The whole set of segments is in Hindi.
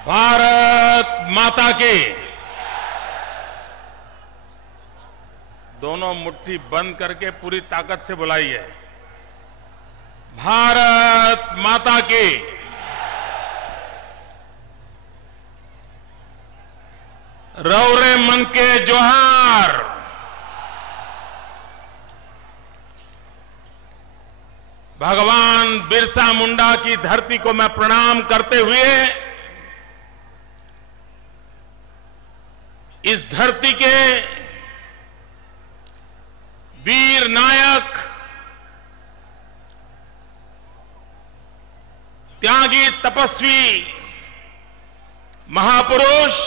भारत माता की। दोनों मुट्ठी बंद करके पूरी ताकत से बुलाइए। भारत माता की। रौरे मन के जोहार। भगवान बिरसा मुंडा की धरती को मैं प्रणाम करते हुए इस धरती के वीर नायक, त्यागी, तपस्वी, महापुरुष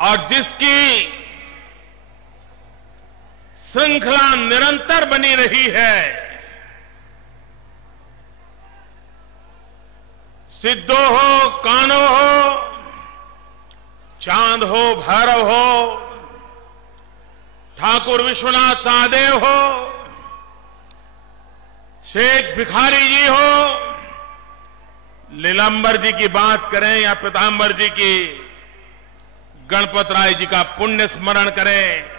और जिसकी श्रृंखला निरंतर बनी रही है, सिद्धो हो, कान्हो हो, चांद हो, भैरव हो, ठाकुर विश्वनाथ सहदेव हो, शेख भिखारी जी हो, नीलांबर जी की बात करें या पीतांबर जी की, गणपत राय जी का पुण्य स्मरण करें,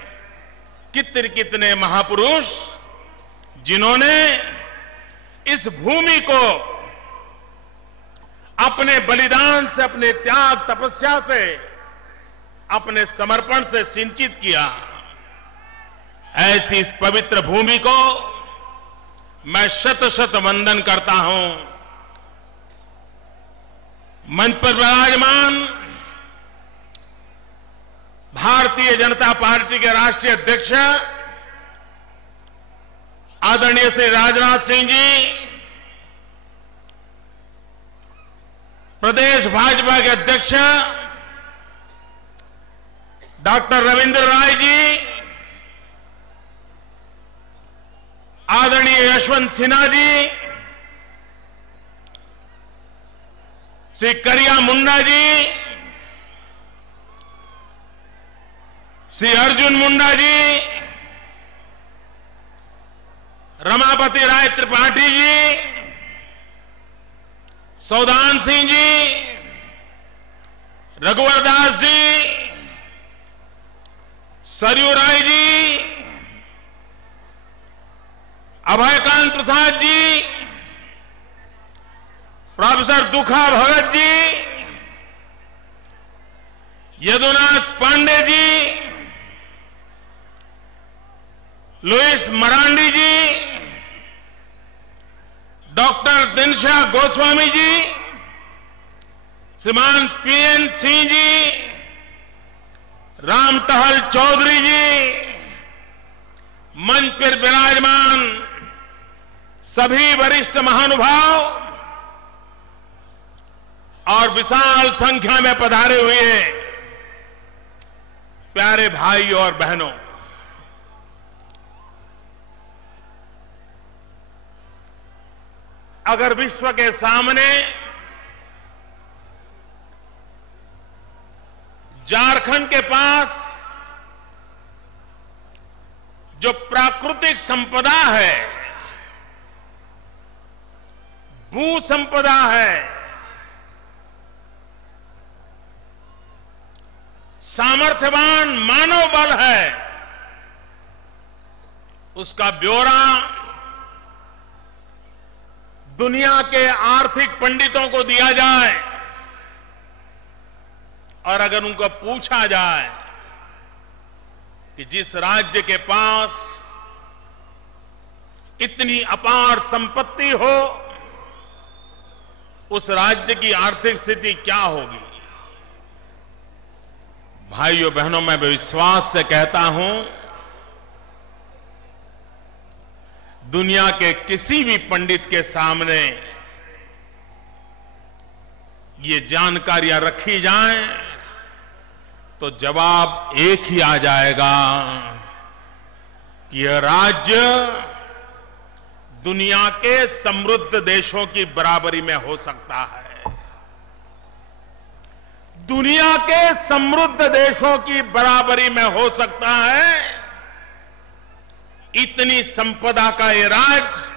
कितने कितने महापुरुष जिन्होंने इस भूमि को अपने बलिदान से, अपने त्याग तपस्या से, अपने समर्पण से सिंचित किया। ऐसी इस पवित्र भूमि को मैं शत शत वंदन करता हूं। मंच पर विराजमान भारतीय जनता पार्टी के राष्ट्रीय अध्यक्ष आदरणीय श्री राजनाथ सिंह जी, प्रदेश भाजपा के अध्यक्ष डॉक्टर रविंद्र राय जी, आदरणीय यशवंत सिन्हा जी, श्री करिया मुंडा जी, श्री अर्जुन मुंडा जी, रमापति राय त्रिपाठी जी, सौदान सिंह जी, रघुवर दास जी, सरयू राय जी, अभयकांत प्रसाद जी, प्रोफेसर दुखा भगत जी, यदुनाथ पांडे जी, लुइस मरांडी जी, डॉक्टर दिनशा गोस्वामी जी, श्रीमान पीएन सिंह जी, राम टहल चौधरी जी, मंच पर विराजमान सभी वरिष्ठ महानुभाव और विशाल संख्या में पधारे हुए प्यारे भाई और बहनों, अगर विश्व के सामने झारखंड के पास जो प्राकृतिक संपदा है, भू संपदा है, सामर्थ्यवान मानव बल है, उसका ब्यौरा दुनिया के आर्थिक पंडितों को दिया जाए और अगर उनको पूछा जाए कि जिस राज्य के पास इतनी अपार संपत्ति हो, उस राज्य की आर्थिक स्थिति क्या होगी, भाइयों बहनों, मैं विश्वास से कहता हूं, दुनिया के किसी भी पंडित के सामने ये जानकारियां रखी जाएं तो जवाब एक ही आ जाएगा कि यह राज्य दुनिया के समृद्ध देशों की बराबरी में हो सकता है। दुनिया के समृद्ध देशों की बराबरी में हो सकता है। इतनी संपदा का ये राज्य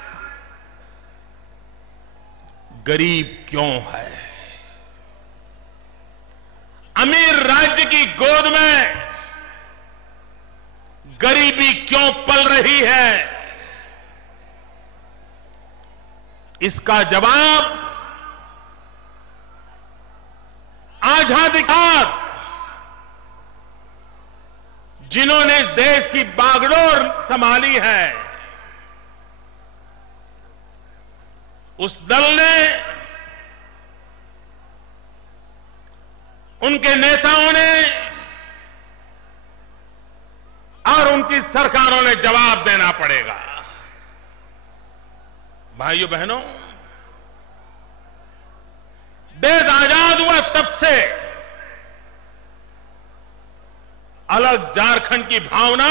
गरीब क्यों है? अमीर राज्य की गोद में गरीबी क्यों पल रही है? इसका जवाब आजादी के बाद जिन्होंने देश की बागडोर संभाली है, उस दल ने, उनके नेताओं ने और उनकी सरकारों ने जवाब देना पड़ेगा। भाइयों बहनों, देश आजाद हुआ तब से अलग झारखंड की भावना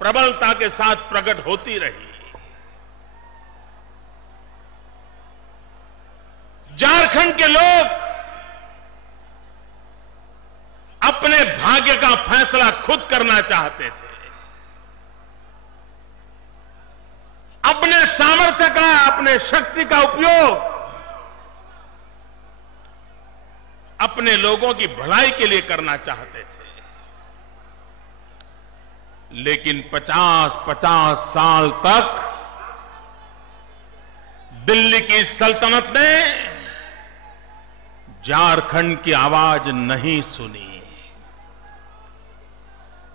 प्रबलता के साथ प्रकट होती रही। झारखंड के लोग अपने भाग्य का फैसला खुद करना चाहते थे। अपने सामर्थ्य का, अपने शक्ति का उपयोग अपने लोगों की भलाई के लिए करना चाहते थे। लेकिन 50 साल तक दिल्ली की सल्तनत ने झारखंड की आवाज नहीं सुनी।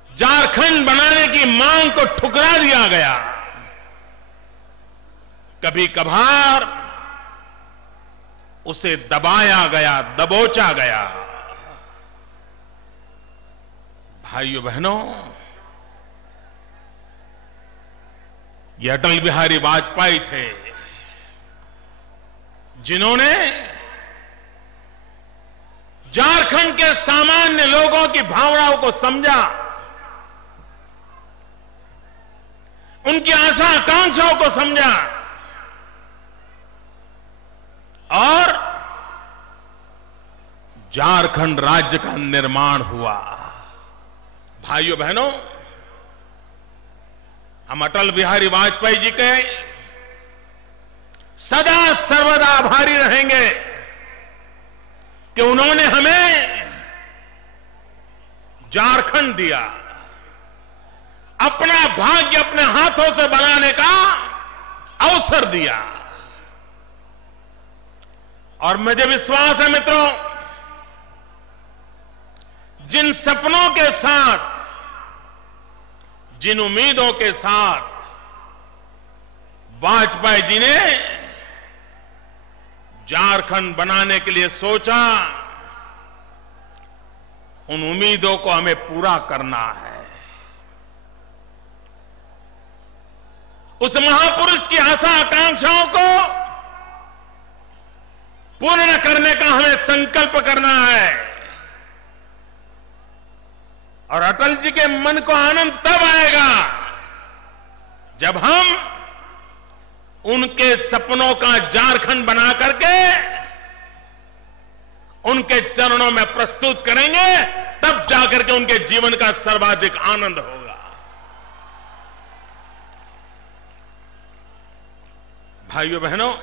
झारखंड बनाने की मांग को ठुकरा दिया गया। कभी कभार उसे दबाया गया, दबोचा गया। भाइयों बहनों, ये अटल बिहारी वाजपेयी थे जिन्होंने झारखंड के सामान्य लोगों की भावनाओं को समझा, उनकी आशा आकांक्षाओं को समझा और झारखंड राज्य का निर्माण हुआ। भाइयों बहनों, हम अटल बिहारी वाजपेयी जी के सदा सर्वदा आभारी रहेंगे कि उन्होंने हमें झारखंड दिया, अपना भाग्य अपने हाथों से बनाने का अवसर दिया। और मुझे विश्वास है मित्रों, जिन सपनों के साथ, जिन उम्मीदों के साथ वाजपेयी जी ने झारखंड बनाने के लिए सोचा, उन उम्मीदों को हमें पूरा करना है। उस महापुरुष की आशा आकांक्षाओं को पूर्ण करने का हमें संकल्प करना है। और अटल जी के मन को आनंद तब आएगा जब हम उनके सपनों का झारखंड बना करके उनके चरणों में प्रस्तुत करेंगे, तब जाकर के उनके जीवन का सर्वाधिक आनंद होगा। भाइयों बहनों,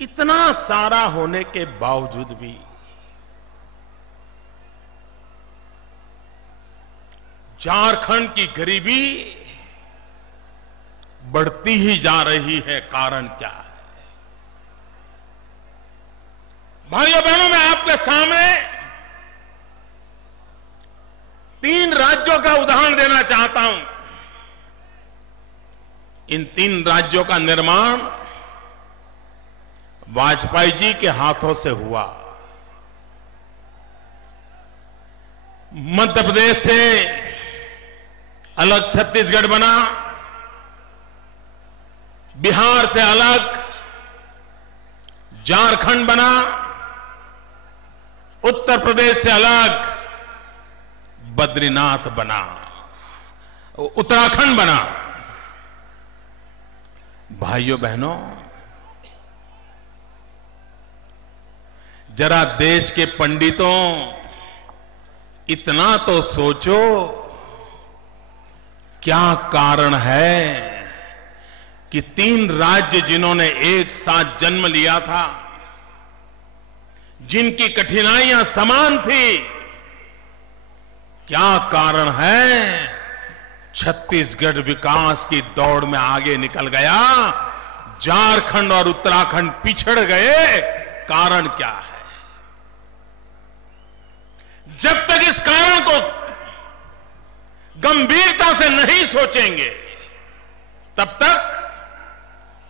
इतना सारा होने के बावजूद भी झारखंड की गरीबी बढ़ती ही जा रही है। कारण क्या है? भाइयों बहनों, मैं आपके सामने 3 राज्यों का उदाहरण देना चाहता हूं। इन 3 राज्यों का निर्माण वाजपेयी जी के हाथों से हुआ। मध्य प्रदेश से अलग छत्तीसगढ़ बना, बिहार से अलग झारखंड बना, उत्तर प्रदेश से अलग बद्रीनाथ बना, उत्तराखंड बना। भाइयों बहनों, जरा देश के पंडितों, इतना तो सोचो क्या कारण है कि 3 राज्य जिन्होंने एक साथ जन्म लिया था, जिनकी कठिनाइयां समान थी, क्या कारण है छत्तीसगढ़ विकास की दौड़ में आगे निकल गया, झारखंड और उत्तराखंड पिछड़ गए? कारण क्या है? जब तक इस कारण को गंभीरता से नहीं सोचेंगे, तब तक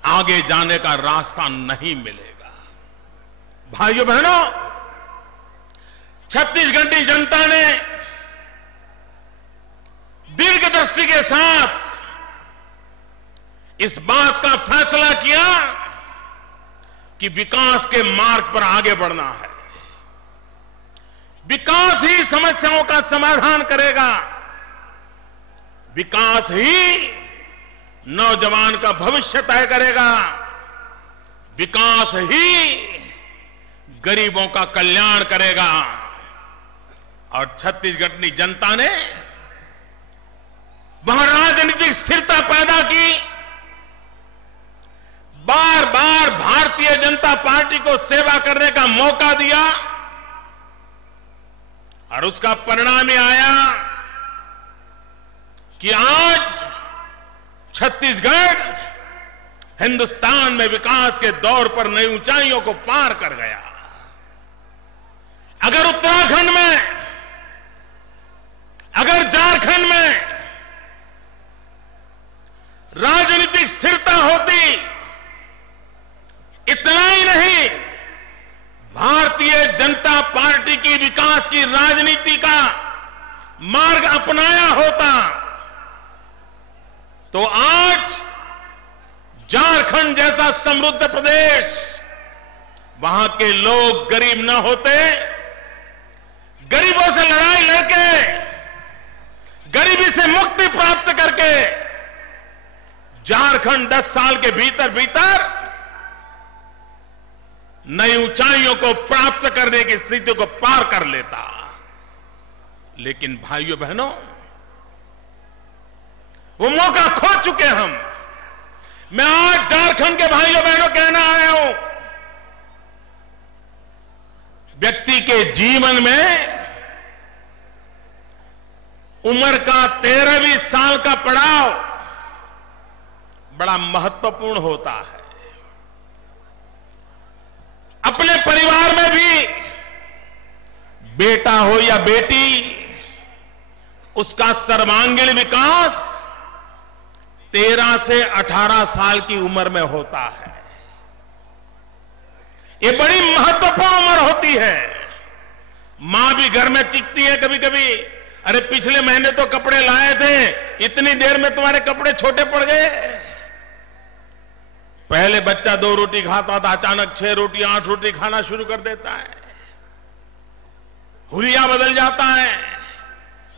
आगे जाने का रास्ता नहीं मिलेगा। भाइयों बहनों, छत्तीसगढ़ की जनता ने दीर्घदृष्टि के साथ इस बात का फैसला किया कि विकास के मार्ग पर आगे बढ़ना है। विकास ही समस्याओं का समाधान करेगा, विकास ही नौजवान का भविष्य तय करेगा, विकास ही गरीबों का कल्याण करेगा। और छत्तीसगढ़ की जनता ने वहां राजनीतिक स्थिरता पैदा की, बार बार भारतीय जनता पार्टी को सेवा करने का मौका दिया, और उसका परिणाम ये आया कि आज छत्तीसगढ़ हिंदुस्तान में विकास के दौर पर नई ऊंचाइयों को पार कर गया। अगर उत्तराखंड में, अगर झारखंड में राजनीतिक स्थिरता होती, इतना ही नहीं, भारतीय जनता पार्टी की विकास की राजनीति का मार्ग अपनाया होता, तो आज झारखंड जैसा समृद्ध प्रदेश, वहां के लोग गरीब न होते, गरीबों से लड़ाई लड़के, गरीबी से मुक्ति प्राप्त करके झारखंड 10 साल के भीतर भीतर नई ऊंचाइयों को प्राप्त करने की स्थिति को पार कर लेता। लेकिन भाइयों बहनों, वो मौका खो चुके हम। मैं आज झारखंड के भाइयों बहनों कहना आया हूं, व्यक्ति के जीवन में उम्र का 13वीं साल का पड़ाव बड़ा महत्वपूर्ण होता है। अपने परिवार में भी बेटा हो या बेटी, उसका सर्वांगीण विकास 13 से 18 साल की उम्र में होता है। ये बड़ी महत्वपूर्ण उम्र होती है। मां भी घर में चिखती है कभी कभी, अरे पिछले महीने तो कपड़े लाए थे, इतनी देर में तुम्हारे कपड़े छोटे पड़ गए। पहले बच्चा 2 रोटी खाता था, अचानक 6 रोटी 8 रोटी खाना शुरू कर देता है। हुलिया बदल जाता है,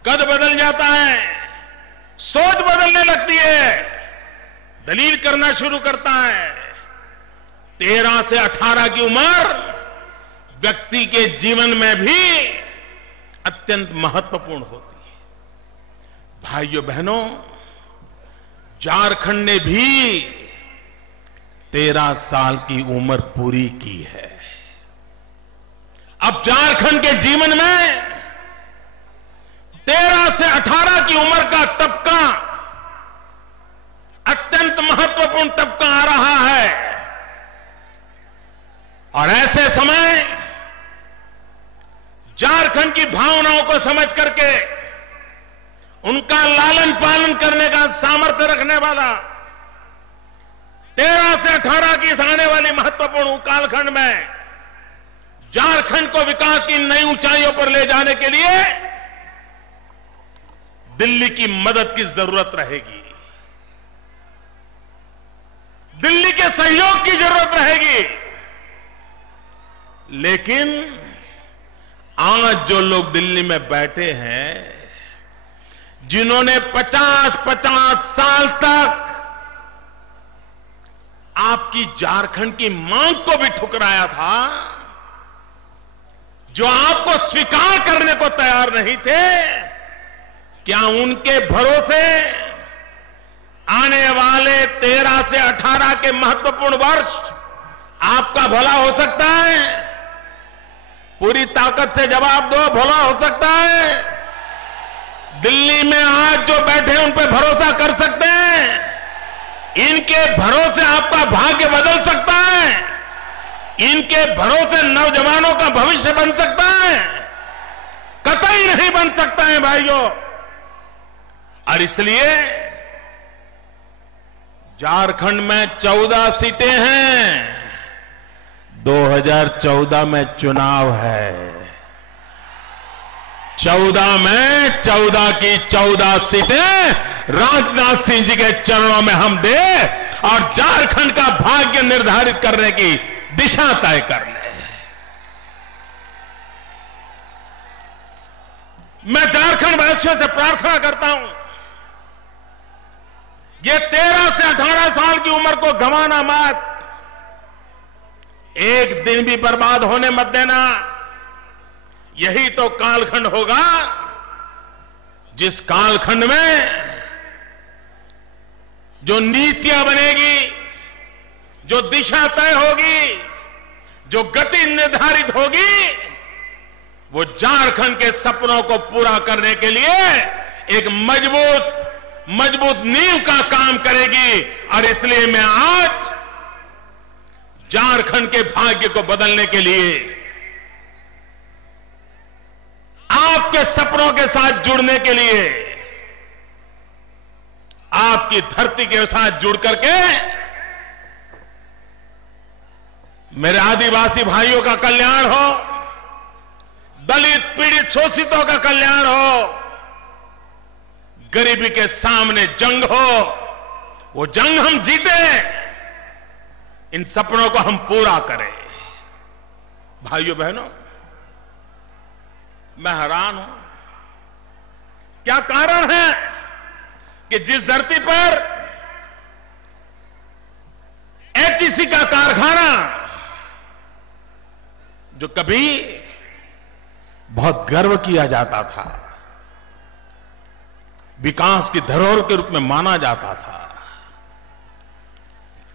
कद बदल जाता है, सोच बदलने लगती है, दलील करना शुरू करता है। 13 से 18 की उम्र व्यक्ति के जीवन में भी अत्यंत महत्वपूर्ण होती है। भाइयों बहनों, झारखंड ने भी 13 साल की उम्र पूरी की है। अब झारखंड के जीवन में 13 से 18 की उम्र का तबका अत्यंत महत्वपूर्ण तबका आ रहा है। और ऐसे समय झारखंड की भावनाओं को समझ करके उनका लालन पालन करने का सामर्थ्य रखने वाला 13 से 18 की इस आने वाली महत्वपूर्ण कालखंड में झारखंड को विकास की नई ऊंचाइयों पर ले जाने के लिए दिल्ली की मदद की जरूरत रहेगी, दिल्ली के सहयोग की जरूरत रहेगी। लेकिन आज जो लोग दिल्ली में बैठे हैं, जिन्होंने 50-50 साल तक आपकी झारखंड की मांग को भी ठुकराया था, जो आपको स्वीकार करने को तैयार नहीं थे, क्या उनके भरोसे आने वाले 13 से 18 के महत्वपूर्ण वर्ष आपका भला हो सकता है। पूरी ताकत से जवाब दो, भला हो सकता है। दिल्ली में आज जो बैठे उन पर भरोसा कर सकते हैं। इनके भरोसे आपका भाग्य बदल सकता है। इनके भरोसे नौजवानों का भविष्य बन सकता है। कतई नहीं बन सकता है भाइयों। और इसलिए झारखंड में 14 सीटें हैं। 2014 में चुनाव है। 14 में 14 की 14 सीटें राजनाथ सिंह जी के चरणों में हम दे और झारखंड का भाग्य निर्धारित करने की दिशा तय कर ले। मैं झारखंड वासियों से प्रार्थना करता हूं, ये 13 से 18 साल की उम्र को गंवाना मत। एक दिन भी बर्बाद होने मत देना। यही तो कालखंड होगा जिस कालखंड में जो नीतियां बनेगी, जो दिशा तय होगी, जो गति निर्धारित होगी, वो झारखंड के सपनों को पूरा करने के लिए एक मजबूत नींव का काम करेगी। और इसलिए मैं आज झारखंड के भाग्य को बदलने के लिए, आपके सपनों के साथ जुड़ने के लिए, आपकी धरती के साथ जुड़ करके मेरे आदिवासी भाइयों का कल्याण हो, दलित पीड़ित शोषितों का कल्याण हो, गरीबी के सामने जंग हो, वो जंग हम जीते, इन सपनों को हम पूरा करें। भाइयों बहनों, मैं हैरान हूं, क्या कारण है कि जिस धरती पर एचईसी का कारखाना, जो कभी बहुत गर्व किया जाता था, विकास की धरोहर के रूप में माना जाता था,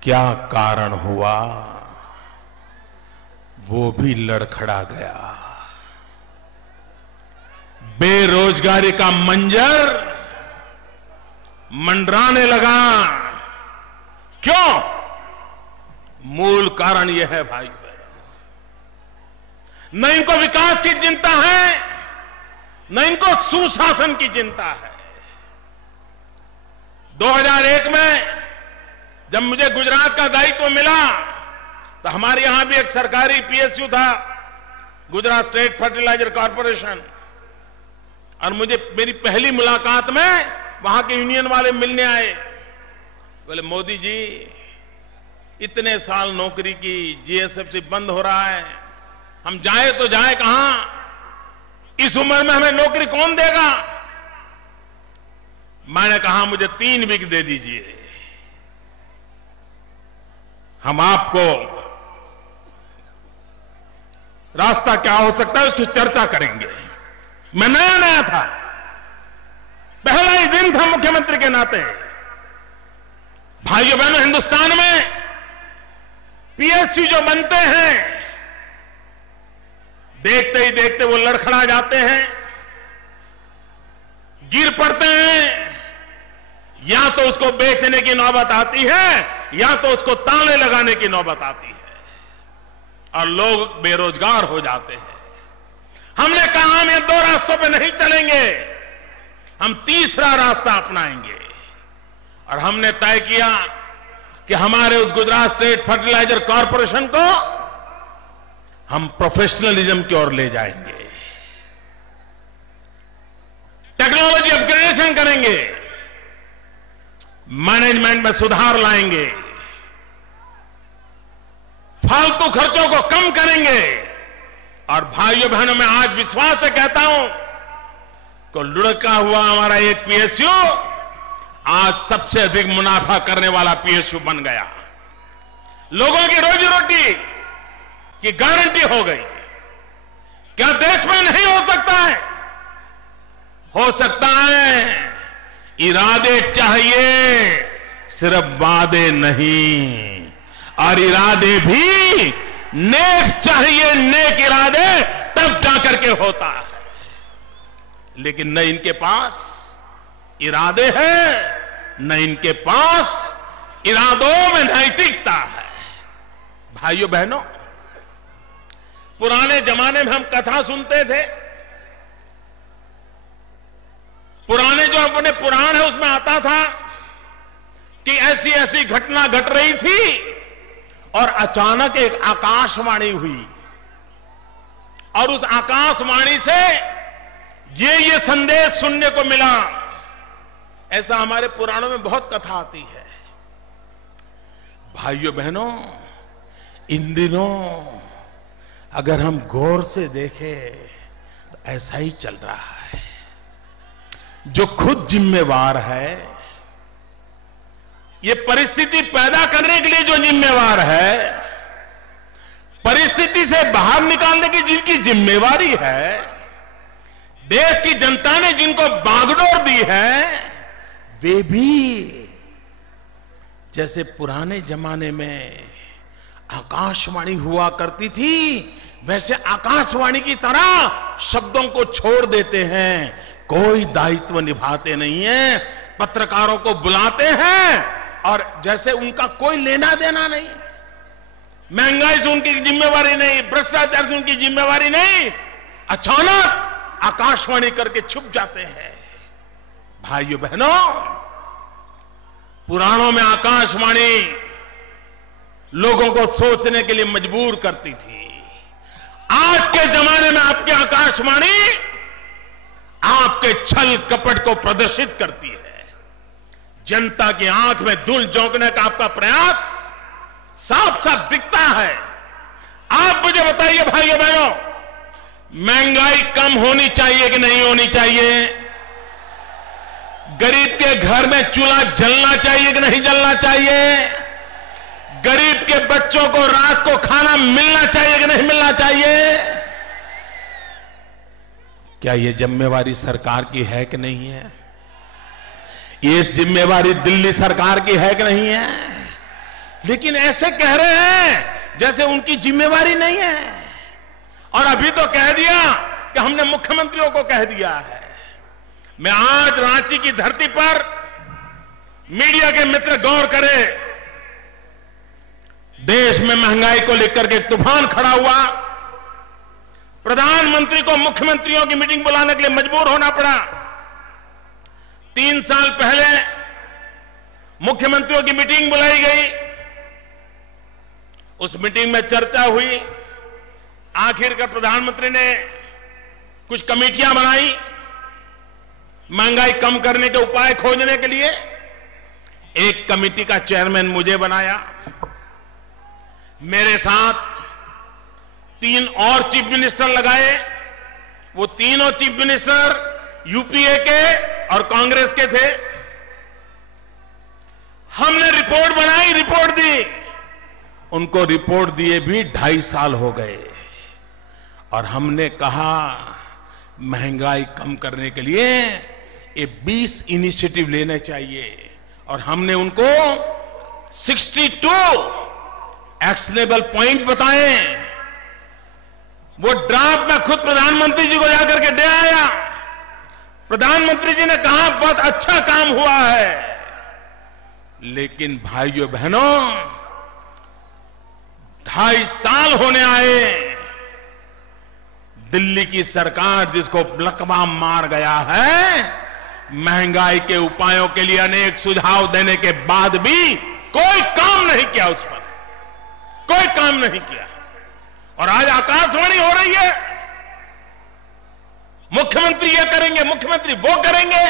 क्या कारण हुआ, वो भी लड़खड़ा गया। बेरोजगारी का मंजर मंडराने लगा। क्यों? मूल कारण यह है भाई, न इनको विकास की चिंता है, न इनको सुशासन की चिंता है। 2001 में जब मुझे गुजरात का दायित्व मिला तो हमारे यहां भी एक सरकारी पीएसयू था, गुजरात स्टेट फर्टिलाइजर कॉर्पोरेशन। और मुझे मेरी पहली मुलाकात में वहां के यूनियन वाले मिलने आए। बोले, मोदी जी इतने साल नौकरी की, जीएसएफसी बंद हो रहा है, हम जाए तो जाए कहां? इस उम्र में हमें नौकरी कौन देगा? मैंने कहा, मुझे 3 वीक दे दीजिए, हम आपको रास्ता क्या हो सकता है उसकी चर्चा करेंगे। मैं नया था, पहला ही दिन था मुख्यमंत्री के नाते। भाइयों बहनों, हिंदुस्तान में पीएसयू जो बनते हैं, देखते ही देखते वो लड़खड़ा जाते हैं, गिर पड़ते हैं। या तो उसको बेचने की नौबत आती है, या तो उसको ताले लगाने की नौबत आती है और लोग बेरोजगार हो जाते हैं। हमने कहा, हम ये 2 रास्तों पे नहीं चलेंगे, हम तीसरा रास्ता अपनाएंगे। और हमने तय किया कि हमारे उस गुजरात स्टेट फर्टिलाइजर कॉर्पोरेशन को हम प्रोफेशनलिज्म की ओर ले जाएंगे, टेक्नोलॉजी अपग्रेडेशन करेंगे, मैनेजमेंट में सुधार लाएंगे, फालतू खर्चों को कम करेंगे। और भाइयों बहनों, मैं आज विश्वास से कहता हूं कि लुढ़का हुआ हमारा एक पीएसयू आज सबसे अधिक मुनाफा करने वाला पीएसयू बन गया। लोगों की रोजी रोटी की गारंटी हो गई। क्या देश में नहीं हो सकता है? हो सकता है। इरादे चाहिए, सिर्फ वादे नहीं और इरादे भी नेक चाहिए, नेक इरादे तब जाकर के होता है। लेकिन न इनके पास इरादे हैं, न इनके पास इरादों में नैतिकता है। भाइयों बहनों, पुराने जमाने में हम कथा सुनते थे। पुराने जो अपने पुराण है उसमें आता था कि ऐसी ऐसी घटना घट रही थी और अचानक एक आकाशवाणी हुई और उस आकाशवाणी से ये संदेश सुनने को मिला। ऐसा हमारे पुराणों में बहुत कथा आती है। भाइयों बहनों, इन दिनों अगर हम गौर से देखें तो ऐसा ही चल रहा है। जो खुद जिम्मेवार है, ये परिस्थिति पैदा करने के लिए जो जिम्मेवार है, परिस्थिति से बाहर निकालने की जिनकी जिम्मेवारी है, देश की जनता ने जिनको बागडोर दी है, वे भी जैसे पुराने जमाने में आकाशवाणी हुआ करती थी वैसे आकाशवाणी की तरह शब्दों को छोड़ देते हैं, कोई दायित्व निभाते नहीं है, पत्रकारों को बुलाते हैं और जैसे उनका कोई लेना देना नहीं। महंगाई से उनकी जिम्मेवारी नहीं, भ्रष्टाचार से उनकी जिम्मेवारी नहीं, अचानक आकाशवाणी करके छुप जाते हैं। भाइयों बहनों, पुराणों में आकाशवाणी लोगों को सोचने के लिए मजबूर करती थी। आज के जमाने में आपकी आकाशवाणी आपके छल कपट को प्रदर्शित करती है। जनता की आंख में धूल झोंकने का आपका प्रयास साफ साफ दिखता है। आप मुझे बताइए भाइयों बहनों, महंगाई कम होनी चाहिए कि नहीं होनी चाहिए? गरीब के घर में चूल्हा जलना चाहिए कि नहीं जलना चाहिए? गरीब के बच्चों को रात को खाना मिलना चाहिए कि नहीं मिलना चाहिए? क्या ये जिम्मेवारी सरकार की है कि नहीं है? ये जिम्मेवारी दिल्ली सरकार की है कि नहीं है? लेकिन ऐसे कह रहे हैं जैसे उनकी जिम्मेवारी नहीं है। और अभी तो कह दिया कि हमने मुख्यमंत्रियों को कह दिया है। मैं आज रांची की धरती पर, मीडिया के मित्र गौर करें, देश में महंगाई को लेकर के तूफान खड़ा हुआ। प्रधानमंत्री को मुख्यमंत्रियों की मीटिंग बुलाने के लिए मजबूर होना पड़ा। 3 साल पहले मुख्यमंत्रियों की मीटिंग बुलाई गई, उस मीटिंग में चर्चा हुई। आखिरकार प्रधानमंत्री ने कुछ कमेटियां बनाई महंगाई कम करने के उपाय खोजने के लिए। एक कमेटी का चेयरमैन मुझे बनाया, मेरे साथ 3 और चीफ मिनिस्टर लगाए। वो तीनों चीफ मिनिस्टर यूपीए के और कांग्रेस के थे। हमने रिपोर्ट बनाई, रिपोर्ट दी। उनको रिपोर्ट दिए भी 2.5 साल हो गए और हमने कहा महंगाई कम करने के लिए ये 20 इनिशिएटिव लेने चाहिए और हमने उनको 62 एक्शनेबल पॉइंट बताए। वो ड्राफ्ट में खुद प्रधानमंत्री जी को जाकर के दे आया। प्रधानमंत्री जी ने कहा बहुत अच्छा काम हुआ है। लेकिन भाइयों बहनों, 2.5 साल होने आए, दिल्ली की सरकार जिसको लकवा मार गया है, महंगाई के उपायों के लिए अनेक सुझाव देने के बाद भी कोई काम नहीं किया, उस पर कोई काम नहीं किया। और आज आकाशवाणी हो रही है, मुख्यमंत्री ये करेंगे, मुख्यमंत्री वो करेंगे।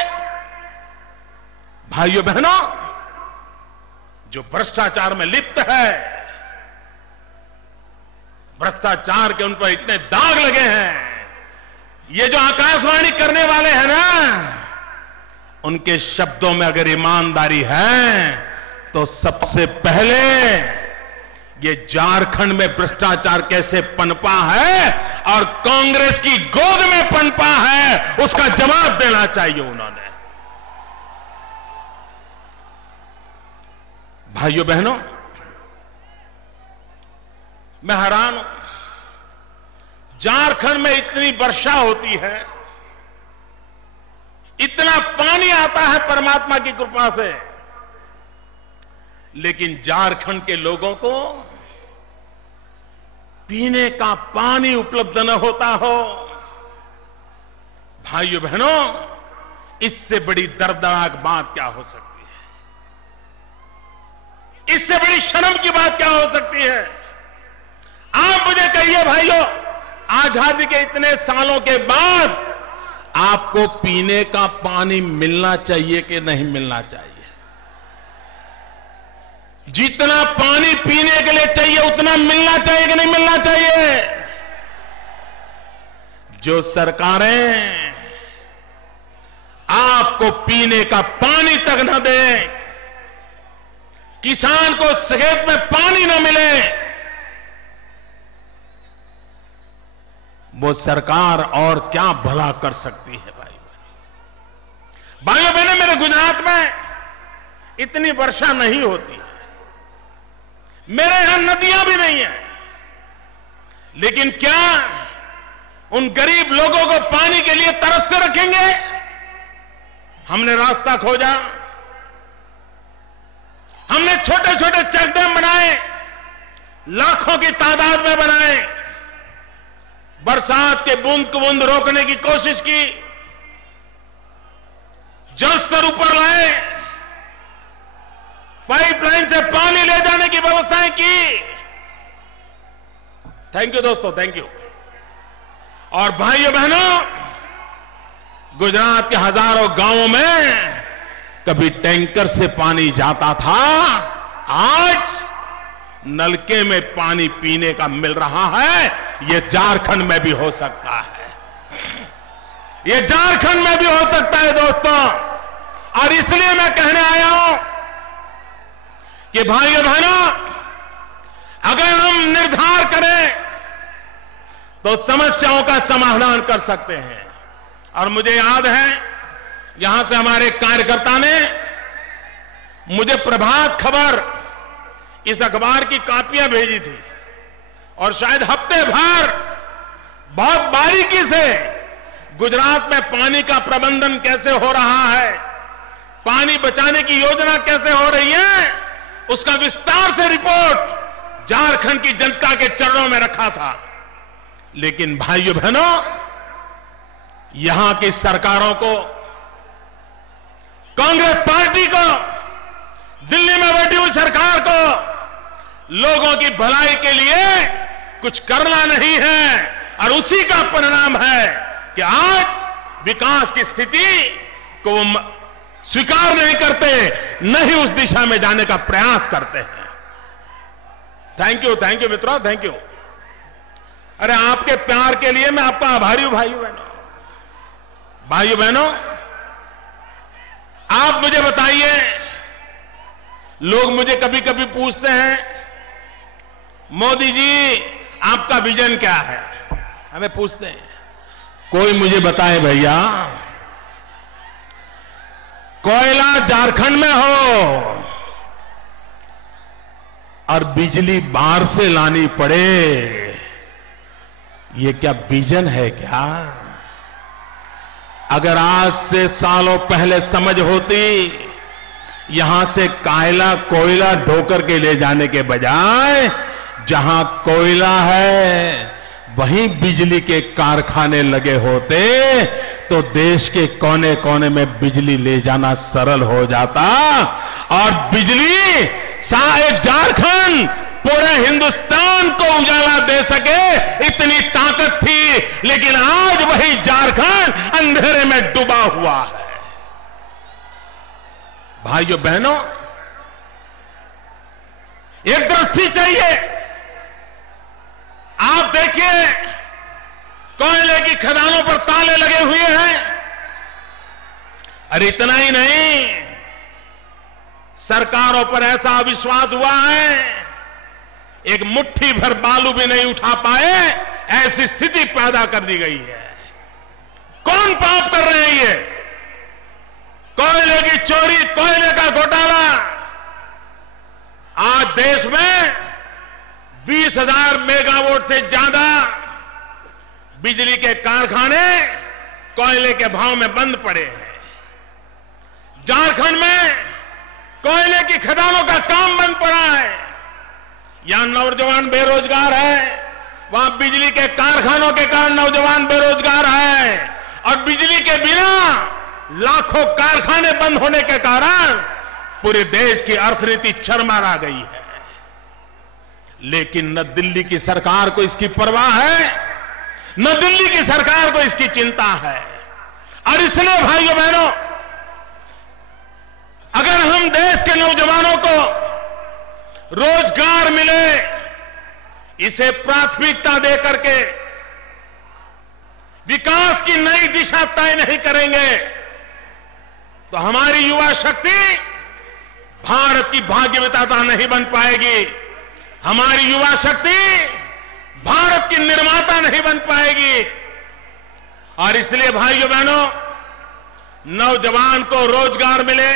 भाइयों बहनों, जो भ्रष्टाचार में लिप्त है, भ्रष्टाचार के उन पर इतने दाग लगे हैं, ये जो आकाशवाणी करने वाले हैं ना, उनके शब्दों में अगर ईमानदारी है तो सबसे पहले ये झारखंड में भ्रष्टाचार कैसे पनपा है और कांग्रेस की गोद में पनपा है, उसका जवाब देना चाहिए उन्होंने। भाइयों बहनों, मैं हैरान हूं, झारखंड में इतनी वर्षा होती है, इतना पानी आता है परमात्मा की कृपा से, लेकिन झारखंड के लोगों को पीने का पानी उपलब्ध न होता हो। भाइयों बहनों, इससे बड़ी दर्दनाक बात क्या हो सकती है? इससे बड़ी शर्म की बात क्या हो सकती है? आप मुझे कहिए भाइयों, आजादी के इतने सालों के बाद आपको पीने का पानी मिलना चाहिए कि नहीं मिलना चाहिए? जितना पानी पीने के लिए चाहिए उतना मिलना चाहिए कि नहीं मिलना चाहिए? जो सरकारें आपको पीने का पानी तक न दें, किसान को खेत में पानी न मिले, वो सरकार और क्या भला कर सकती है? भाइयों बहनों, मेरे गुजरात में इतनी वर्षा नहीं होती, मेरे यहां नदियां भी नहीं है, लेकिन क्या उन गरीब लोगों को पानी के लिए तरसते रखेंगे? हमने रास्ता खोजा, हमने छोटे छोटे चेक डैम बनाए, लाखों की तादाद में बनाए, बरसात के बूंद को बूंद रोकने की कोशिश की, जल स्तर ऊपर लाए, पाइपलाइन से पानी ले जाने की व्यवस्थाएं की। थैंक यू दोस्तों, थैंक यू। और भाइयों बहनों, गुजरात के हजारों गांवों में कभी टैंकर से पानी जाता था, आज नलके में पानी पीने का मिल रहा है। यह झारखंड में भी हो सकता है, यह झारखंड में भी हो सकता है दोस्तों। और इसलिए मैं कहने आया हूं कि भाइयों बहनों, अगर हम निर्धार करें तो समस्याओं का समाधान कर सकते हैं। और मुझे याद है, यहां से हमारे कार्यकर्ता ने मुझे प्रभात खबर इस अखबार की कॉपियां भेजी थी, और शायद हफ्ते भर बहुत बारीकी से गुजरात में पानी का प्रबंधन कैसे हो रहा है, पानी बचाने की योजना कैसे हो रही है, उसका विस्तार से रिपोर्ट झारखंड की जनता के चरणों में रखा था। लेकिन भाइयों बहनों, यहां की सरकारों को, कांग्रेस पार्टी को, दिल्ली में बैठी हुई सरकार को लोगों की भलाई के लिए कुछ करना नहीं है, और उसी का परिणाम है कि आज विकास की स्थिति को वो स्वीकार नहीं करते, न ही उस दिशा में जाने का प्रयास करते हैं। थैंक यू मित्रों, थैंक यू। अरे आपके प्यार के लिए मैं आपका आभारी हूं भाइयों बहनों। भाइयों बहनों, आप मुझे बताइए, लोग मुझे कभी कभी पूछते हैं, मोदी जी आपका विजन क्या है? हमें पूछते हैं, कोई मुझे बताए भैया, कोयला झारखंड में हो और बिजली बाहर से लानी पड़े, ये क्या विजन है क्या? अगर आज से सालों पहले समझ होती, यहां से कोयला ढोकर के ले जाने के बजाय जहां कोयला है वहीं बिजली के कारखाने लगे होते, तो देश के कोने कोने में बिजली ले जाना सरल हो जाता, और बिजली झारखंड पूरे हिंदुस्तान को उजाला दे सके इतनी ताकत थी। लेकिन आज वही झारखंड अंधेरे में डूबा हुआ है। भाइयों बहनों, एक दृष्टि चाहिए। आप देखिए, कोयले की खदानों पर ताले लगे हुए हैं। अरे इतना ही नहीं, सरकारों पर ऐसा अविश्वास हुआ है, एक मुट्ठी भर बालू भी नहीं उठा पाए, ऐसी स्थिति पैदा कर दी गई है। कौन पाप कर रहे हैं ये? कोयले की चोरी, कोयले का घोटाला, आज देश में 20,000 मेगावाट से ज्यादा बिजली के कारखाने कोयले के भाव में बंद पड़े हैं। झारखंड में कोयले की खदानों का काम बंद पड़ा है। यहां नौजवान बेरोजगार है, वहां बिजली के कारखानों के कारण नौजवान बेरोजगार है और बिजली के बिना लाखों कारखाने बंद होने के कारण पूरे देश की अर्थनीति चरमरा गई है। लेकिन न दिल्ली की सरकार को इसकी परवाह है, न दिल्ली की सरकार को इसकी चिंता है। और इसलिए भाइयों बहनों, अगर हम देश के नौजवानों को रोजगार मिले, इसे प्राथमिकता दे करके विकास की नई दिशा तय नहीं करेंगे तो हमारी युवा शक्ति भारत की भाग्य विधाता नहीं बन पाएगी। हमारी युवा शक्ति भारत की निर्माता नहीं बन पाएगी। और इसलिए भाइयों बहनों, नौजवान को रोजगार मिले,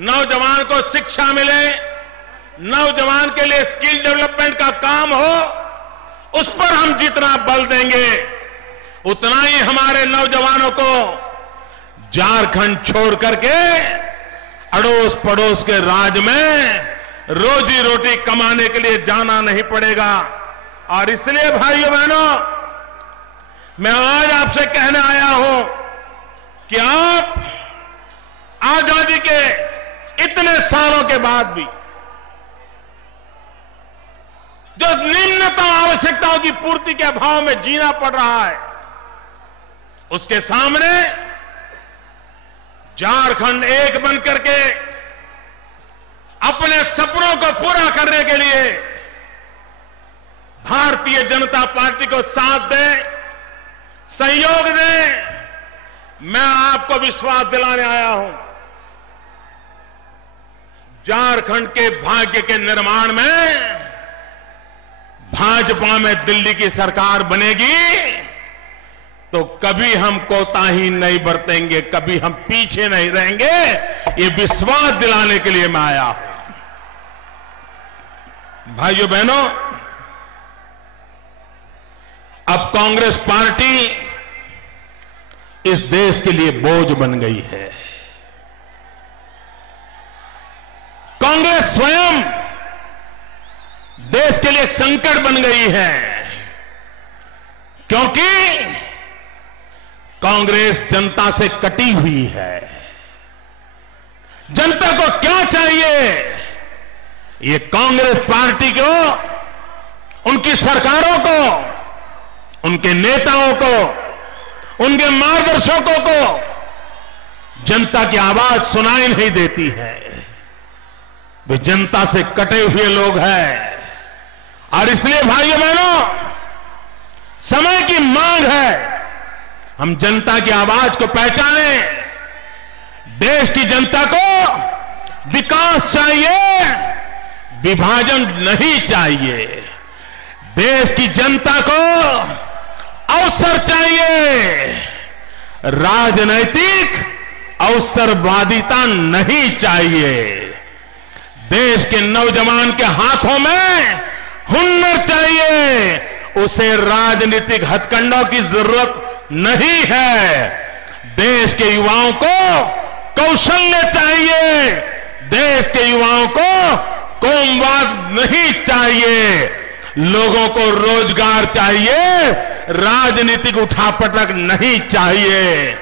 नौजवान को शिक्षा मिले, नौजवान के लिए स्किल डेवलपमेंट का काम हो, उस पर हम जितना बल देंगे उतना ही हमारे नौजवानों को झारखंड छोड़ करके अड़ोस पड़ोस के राज्य में रोजी रोटी कमाने के लिए जाना नहीं पड़ेगा। और इसलिए भाइयों बहनों, मैं आज आपसे कहने आया हूं कि आप आजादी के इतने सालों के बाद भी जो निम्नतम आवश्यकताओं की पूर्ति के अभाव में जीना पड़ रहा है, उसके सामने झारखंड एक बन करके अपने सपनों को पूरा करने के लिए भारतीय जनता पार्टी को साथ दे, सहयोग दे। मैं आपको विश्वास दिलाने आया हूं, झारखंड के भाग्य के निर्माण में भाजपा में दिल्ली की सरकार बनेगी तो कभी हम कोताही नहीं बरतेंगे, कभी हम पीछे नहीं रहेंगे। ये विश्वास दिलाने के लिए मैं आया हूं। भाइयों बहनों, अब कांग्रेस पार्टी इस देश के लिए बोझ बन गई है। कांग्रेस स्वयं देश के लिए एक संकट बन गई है, क्योंकि कांग्रेस जनता से कटी हुई है। जनता को क्या चाहिए, ये कांग्रेस पार्टी को, उनकी सरकारों को, उनके नेताओं को, उनके मार्गदर्शकों को जनता की आवाज सुनाई नहीं देती है। वे जनता से कटे हुए लोग हैं। और इसलिए भाइयों बहनों, समय की मांग है हम जनता की आवाज को पहचाने। देश की जनता को विकास चाहिए, विभाजन नहीं चाहिए। देश की जनता को अवसर चाहिए, राजनैतिक अवसरवादिता नहीं चाहिए। देश के नौजवान के हाथों में हुनर चाहिए, उसे राजनीतिक हथकंडों की जरूरत नहीं है। देश के युवाओं को कौशल्य चाहिए, देश के युवाओं को कौमवाद नहीं चाहिए। लोगों को रोजगार चाहिए, राजनीतिक उठापटक नहीं चाहिए।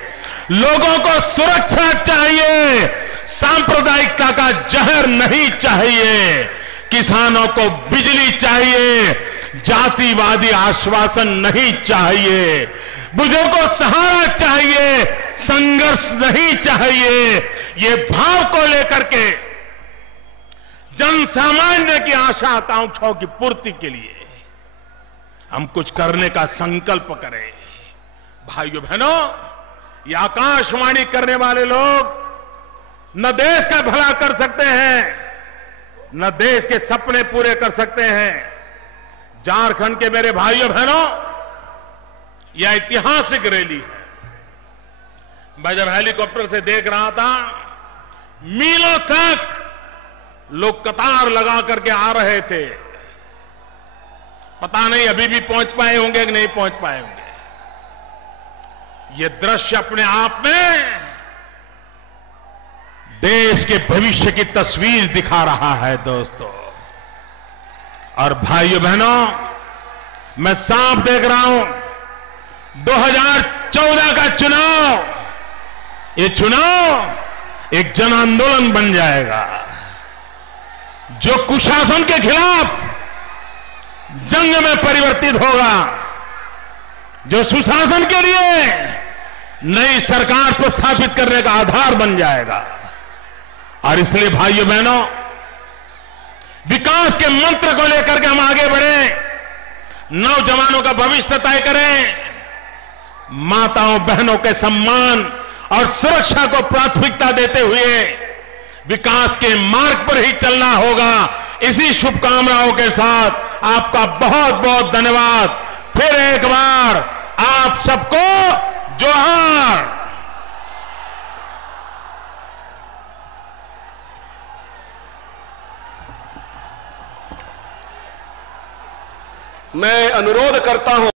लोगों को सुरक्षा चाहिए, सांप्रदायिकता का जहर नहीं चाहिए। किसानों को बिजली चाहिए, जातिवादी आश्वासन नहीं चाहिए। बुजुर्गों को सहारा चाहिए, संघर्ष नहीं चाहिए। ये भाव को लेकर के जन सामान्य की आशा आकांक्षाओं की पूर्ति के लिए हम कुछ करने का संकल्प करें। भाइयों बहनों, ये आकाशवाणी करने वाले लोग न देश का भला कर सकते हैं, न देश के सपने पूरे कर सकते हैं। झारखंड के मेरे भाइयों बहनों, यह ऐतिहासिक रैली है। मैं जब हेलीकॉप्टर से देख रहा था, मीलों तक लोग कतार लगा करके आ रहे थे। पता नहीं अभी भी पहुंच पाए होंगे कि नहीं पहुंच पाए होंगे। ये दृश्य अपने आप में देश के भविष्य की तस्वीर दिखा रहा है दोस्तों। और भाइयों बहनों, मैं साफ देख रहा हूं 2014 का चुनाव, ये चुनाव एक जन आंदोलन बन जाएगा जो कुशासन के खिलाफ जंग में परिवर्तित होगा, जो सुशासन के लिए नई सरकार को स्थापित करने का आधार बन जाएगा। और इसलिए भाइयों बहनों, विकास के मंत्र को लेकर के हम आगे बढ़े, नौजवानों का भविष्य तय करें, माताओं बहनों के सम्मान और सुरक्षा को प्राथमिकता देते हुए विकास के मार्ग पर ही चलना होगा। इसी शुभकामनाओं के साथ आपका बहुत बहुत धन्यवाद। फिर एक बार आप सबको जोहार। मैं अनुरोध करता हूं